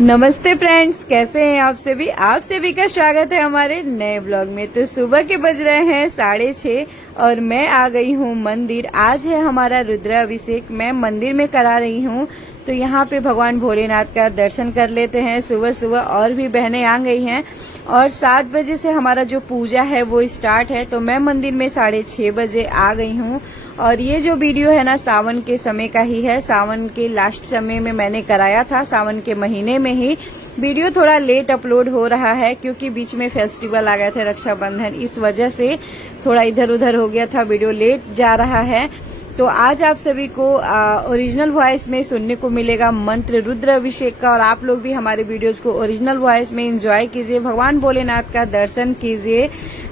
नमस्ते फ्रेंड्स, कैसे हैं आप सभी। आप सभी का स्वागत है हमारे नए ब्लॉग में। तो सुबह के बज रहे हैं 6:30 और मैं आ गई हूँ मंदिर। आज है हमारा रुद्राभिषेक, मैं मंदिर में करा रही हूँ। तो यहाँ पे भगवान भोलेनाथ का दर्शन कर लेते हैं सुबह सुबह। और भी बहनें आ गई हैं और 7 बजे से हमारा जो पूजा है वो स्टार्ट है। तो मैं मंदिर में 6:30 बजे आ गई हूँ। और ये जो वीडियो है ना, सावन के समय का ही है। सावन के लास्ट समय में मैंने कराया था, सावन के महीने में ही। वीडियो थोड़ा लेट अपलोड हो रहा है क्योंकि बीच में फेस्टिवल आ गए थे, रक्षाबंधन, इस वजह से थोड़ा इधर उधर हो गया था, वीडियो लेट जा रहा है। तो आज आप सभी को ओरिजिनल वॉइस में सुनने को मिलेगा मंत्र रुद्राभिषेक का। और आप लोग भी हमारे वीडियोज को ओरिजिनल वॉइस में एंजॉय कीजिए, भगवान भोलेनाथ का दर्शन कीजिए।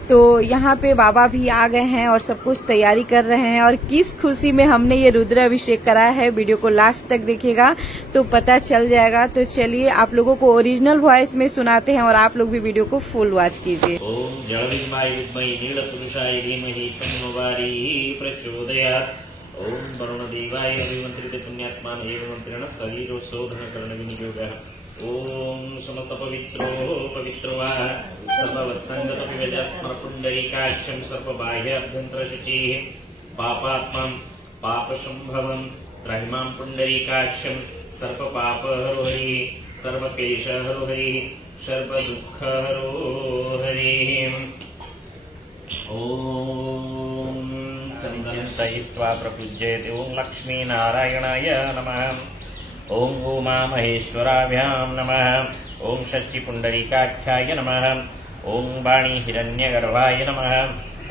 तो यहाँ पे बाबा भी आ गए हैं और सब कुछ तैयारी कर रहे हैं। और किस खुशी में हमने ये रुद्राभिषेक कराया है, वीडियो को लास्ट तक देखिएगा तो पता चल जाएगा। तो चलिए आप लोगों को ओरिजिनल वॉइस में सुनाते हैं और आप लोग भी वीडियो को फुल वॉच कीजिए। ओम जलविद्महे विद्महे नीलपुरुषाय धीमहि तन्नो वारिः प्रचोदयात्। ओम वरुणदेवाय अभिमन्त्रिते पुण्यात्मान एवमन्त्रेण शरीरोत्सोधनकरणविनियोगः। ओम समस्त पवित्रो पवित्रो वा सर्ववस्सङ्गतपिबजस्मरपुण्डरीकाक्षं सर्वबाह्याभ्यन्तरशुचिः पापात्मां पापसम्भवं त्रहिमां पुण्डरीकाक्षं सर्वपापहरो हरिः सर्वक्लेशहरो हरिः सर्वदुःखहरो हरिः। ओम चन्दनतयित्वा प्रपूज्येते। ओम लक्ष्मीनारायणाय नमः। ओम उमामहेश्वराभ्यां नमः। ओम शचिपुण्डरीकाख्याय नमः। ओम वाणी हिरण्यगर्भाय नमः।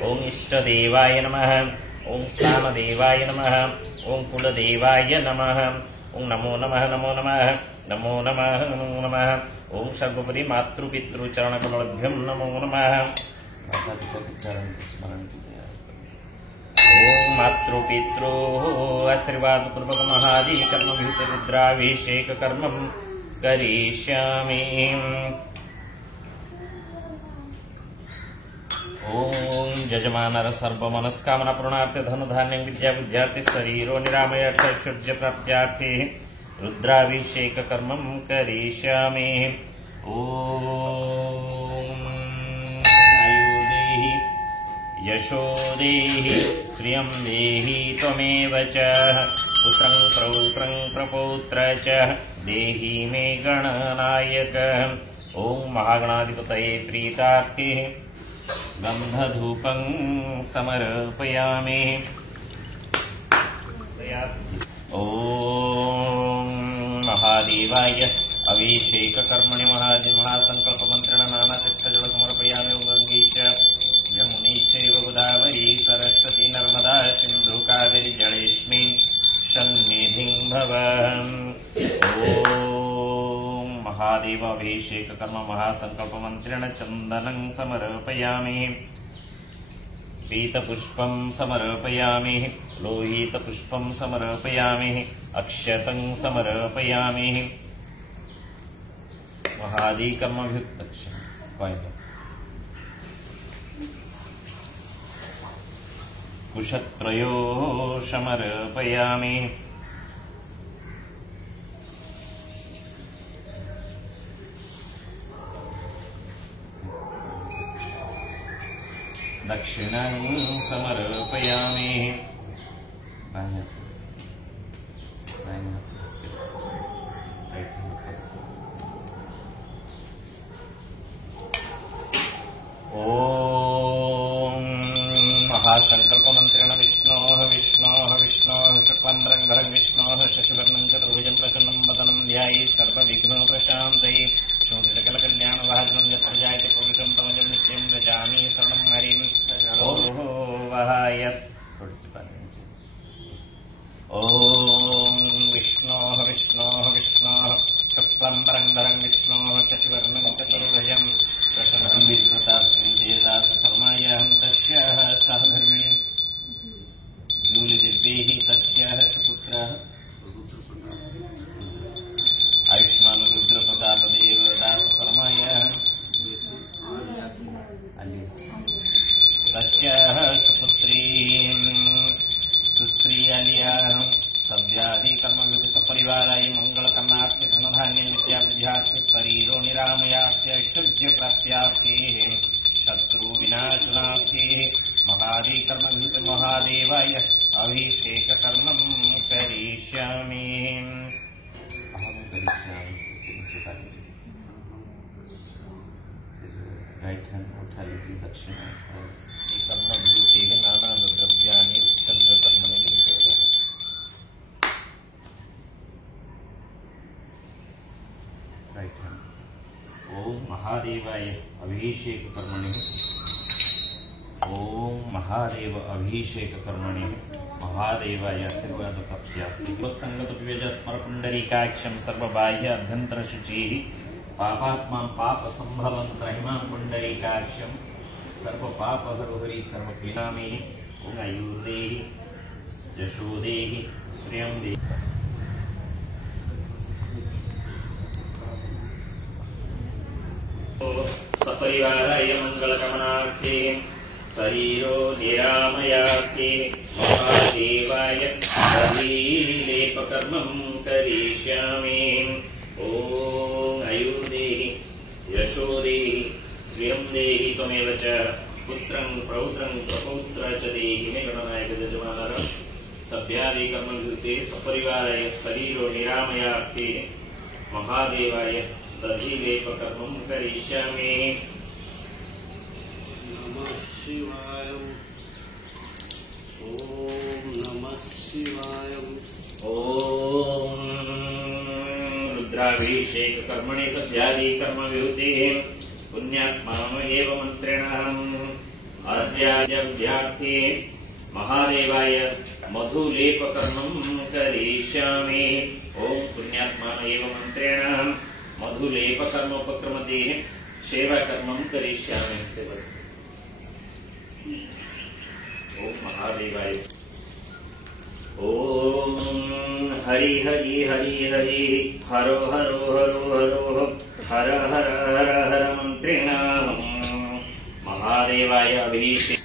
ओम इष्टदेवाय नमः। ओम स्थानदेवाय नमः। ओम कुलदेवाय नमः। ओम नमो नमः नमो नमः नमो नमः नमो नमः। ओम सर्वपरि मातृपितृचरणकमलभ्यं नमो नमः। ओम मातृपितृ आशीर्वाद पूर्वक महादि कर्मभिहित रुद्राभिषेक कर्मं करिष्यामि। ओम जजमानर सर्वमनस्कामना पूर्णार्थे धन धान्य विद्या विद्यार्थी शरीरो निरामय ऐश्वर्य प्राप्त्यार्थे रुद्राभिषेक कर्मं करिष्यामि। ओम यशो देहि श्रियं देहि त्वमेव च पुत्रं प्रौत्रं प्रपौत्र च देहि मे गणनायक। ओम महागणाधिपतये प्रीतार्थे गन्धधूपं समर्पयामि। ओम महादेवाय अभिषेक कर्मणि महासंकल्पमन्त्रेण नानातीर्थजल समर्पयामि। ओम गंगे च यमुनी चैव गोदावरी सरस्वती नर्मदा सिन्धु कावेरी जलेऽस्मिन् सन्निधिं भव। ओम महादेव अभिषेक कर्म महासंकल्पमन्त्रेण चन्दनं समर्पयामि। पीतपुष्पं समर्पयामि। लोहितपुष्पं समर्पयामि। अक्षतं समर्पयामि। महादि कर्मभ्युक्त कुशत्रयो समर्पयामि। दक्षिणं समर्पयामि। ओम महासंकल्पमन्त्रेण विष्णोः शुक्लाम्बरधरं विष्णोः शशिवर्णं चतुर्भुजं प्रसन्नं वदनं ध्यायेत् सर्वविघ्नोपशान्तये। सकलकल्याणभाजनं यत्र जायते पुरुषं तमजं नित्यं व्रजामि शरणं हरिं। ओम वहाय थोड़ी सी पानी नीचे। राइट हैंड उठा लीजिए दक्षिण और कर्मभूते नाना द्रव्यानि उत्सर्ग कर्मणि विनियोगः। राइट हैंड ओम महादेवाय अभिषेक कर्मणि, ओम महादेव अभिषेक कर्मणि महादेवाय आशीर्वाद प्राप्त्यार्थे संगत विवेज स्मर पुंडरीकाक्षं सर्वबाह्य अभ्यंतर शुचिः पापात्मा पाप संभवं त्रहिमां पुंडरीकाक्षं सर्व पाप हरो हरि सर्व क्लेशामि ओम आयुर्देहि यशोदेहि श्रियं देहि। सपरिवाराय मंगलकामनार्थे शरीरो निरामयार्थे महादेवाय दधिलेपकर्मं करिष्यामि। ओम आयुर्देहि यशोदेहि श्रियं देहि त्वमेव च पुत्रं प्रौत्रं प्रपौत्र च देहि मे गणनायक यजमानः सभ्यादि कर्मकृते सपरिवाराय शरीरो निरामयार्थे महादेवाय दधिलेपकर्मं करिष्यामि। नमः शिवाय। ओम नमः शिवाय। ओम रुद्राभिषेक कर्मणि सत्यादि कर्म विभूतिः पुण्यात्मा एव मंत्रिणः आद्याद्यार्थे महादेवाय मधुलेपकर्मं करिष्यामि। ओम पुण्यात्मा एव मंत्रिणः मधुलेपकर्मोपक्रमते सेवाकर्मं करिष्यामि। ओम महादेवाय। ओम हरि हरि हरि हरि हरो हरो हरो हरो हर हर हर हर मंत्रिणां महादेवाय अभिषेक।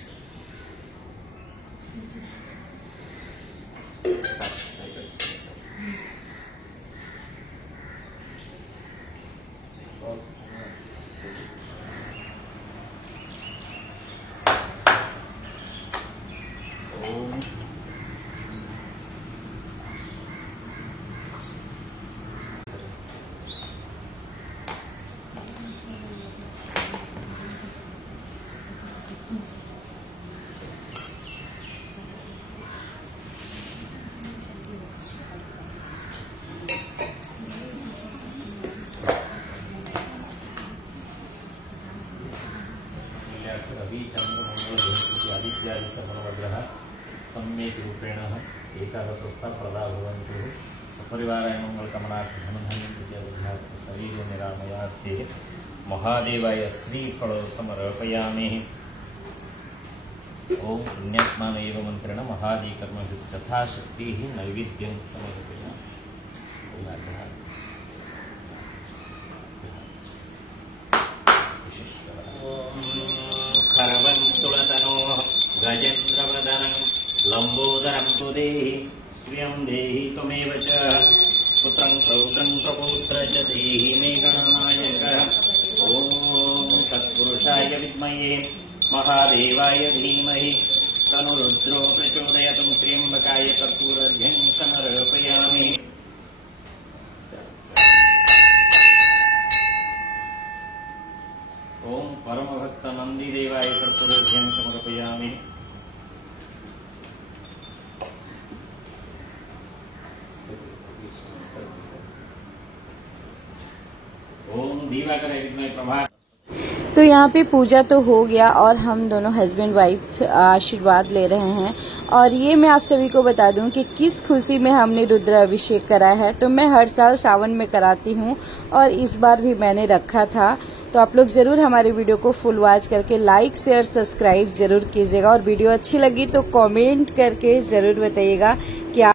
रवि चंद्र मंगल आदित्यादि समग्रह सम्यक रूपेण एकादशस्था प्रदा भवन्तु सपरिवाराय मंगलकामनार्थे धनधान्य शरीर निरामयार्थे महादेवाय श्रीफल समर्पयामि। ओम पुण्यात्मा एव मंत्रेण महादि कर्म यथाशक्ति नैवेद्यं समर्पयामि। खरवन्तुलतनो गजेन्द्रवदनं लम्बोदरं सुदेहि श्रियं देहि त्वमेव च पुत्रं प्रौत्रं प्रपौत्र च देहि मे गणनायक। ॐ तत्पुरुषाय विद्महे महादेवाय धीमहि तन्नो प्रचोदयात्। त्र्यम्बकाय कर्पूरर्घ्यं समर्पयामि। ओम परम भक्त नंदी देवाय कर्पूरर्घ्यं समर्पयामि। ओम दिवाकर विद्महे प्रभा। तो यहाँ पे पूजा तो हो गया और हम दोनों हस्बैंड वाइफ आशीर्वाद ले रहे हैं। और ये मैं आप सभी को बता दूं कि किस खुशी में हमने रुद्राभिषेक करा है। तो मैं हर साल सावन में कराती हूँ और इस बार भी मैंने रखा था। तो आप लोग जरूर हमारे वीडियो को फुल वॉच करके लाइक शेयर सब्सक्राइब जरूर कीजिएगा। और वीडियो अच्छी लगी तो कमेंट करके जरूर बताइएगा कि